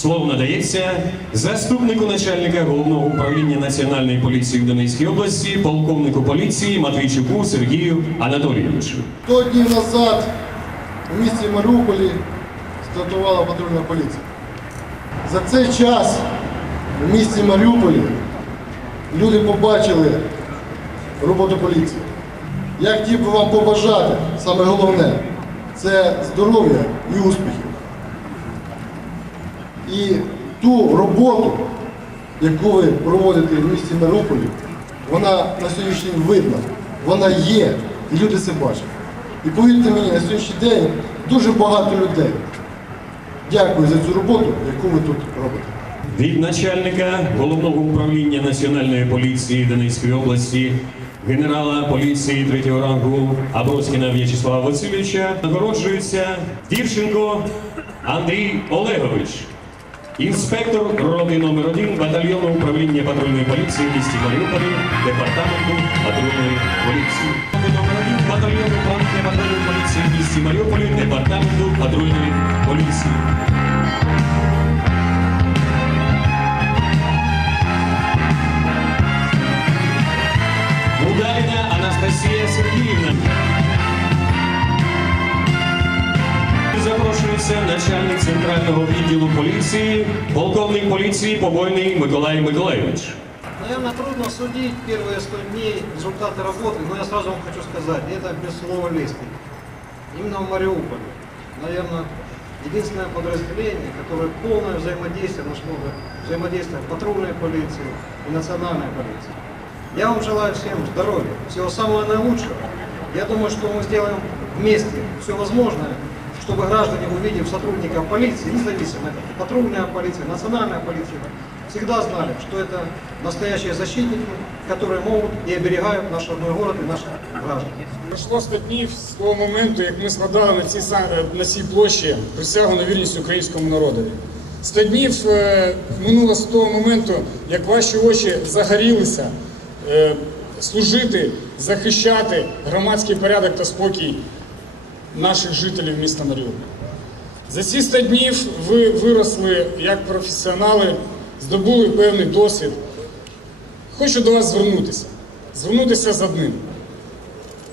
Слово надається заступнику начальника головного управління національної поліції в Донецькій області, полковнику поліції Матвійчуку Сергію Анатолійовичу. Сто днів назад у місті Маріуполі стартувала патрульна поліція. За цей час у місті Маріуполі люди побачили роботу поліції. Я хотів би вам побажати, саме головне, це здоров'я і успіхів. І ту роботу, яку ви проводите в місті Маріуполі, вона на сьогоднішній день видна, вона є, і люди це бачать. І повірте мені, на сьогоднішній день дуже багато людей. Дякую за цю роботу, яку ви тут робите. Від начальника головного управління національної поліції Донецької області, генерала поліції третього рангу Аброськіна В'ячеслава Васильовича нагороджується Дівченко Андрій Олегович, інспектор роти номер 1 батальйону управління патрульної поліції в місті Маріуполі, департаменту патрульної поліції. Роти номер 1 батальйону управління патрульної поліції в місті Маріуполі, департаменту патрульної поліції. Бударина Анастасія Сергіївна. Запрошується начальник центрального відділу поліції, полковник поліції Побойний Миколай Миколайович. Наверное, трудно судить первые 100 дней результаты работы, но я сразу вам хочу сказать, это без слова лести. Именно в Мариуполе, наверное, единственное подразделение, которое полное взаимодействие нашло бы, взаимодействие патрульной полиции и национальной полиции. Я вам желаю всем здоровья, всего самого наилучшего. Я думаю, что мы сделаем вместе все возможное, чтобы граждане, увидев сотрудников полиции, независимо, это патрульная полиция, национальная полиция, всегда знали, что это настоящие защитники, которые могут и оберегают наш родной город и наших граждан. Пройшло 100 днів з того моменту, як ми складали на цій, са- е, на цій площі присягу на вірність українському народові. 100 днів е, минуло з того моменту, як ваші очі загорілися е, служити, захищати громадський порядок та спокій наших жителів міста Маріуполя. За ці 100 днів ви виросли як професіонали, здобули певний досвід. Хочу до вас звернутися. Звернутися з одним.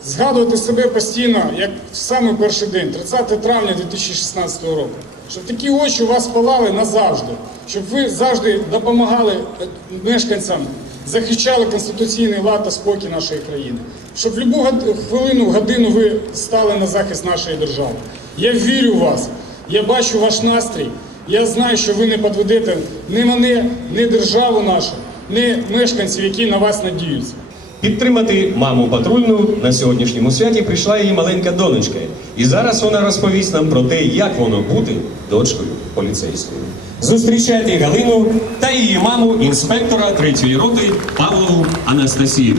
Згадувати себе постійно, як в самий перший день, 30 травня 2016 року. Щоб такі очі у вас палали назавжди, щоб ви завжди допомагали е, мешканцям, захищали конституційний лад та спокій нашої країни. Щоб в будь-яку хвилину, годину ви стали на захист нашої держави. Я вірю в вас, я бачу ваш настрій. Я знаю, що ви не підведете ні мене, ні державу нашу, ні мешканців, які на вас надіються. Підтримати маму патрульну на сьогоднішньому святі прийшла її маленька донечка. І зараз вона розповість нам про те, як воно бути дочкою поліцейською. Зустрічайте Галину та її маму, інспектора третьої роти Павлову Анастасію.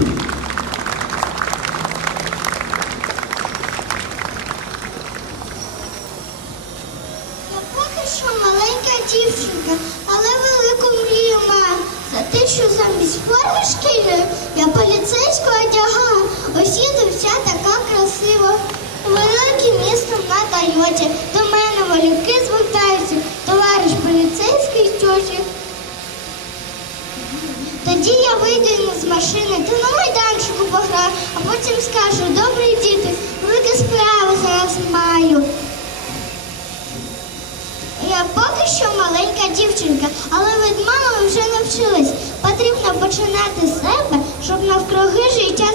Я поки що маленька дівчинка, але велику мрію замість форми шкільної я поліцейську одягаю. Їду вся така красива. Велике місто на Тойоті. Машини, та на майданчику пограю, а потім скажу, добрі діти, великі справи зараз маю. Я поки що маленька дівчинка, але від мами вже навчилась. Потрібно починати з себе, щоб навкруги життя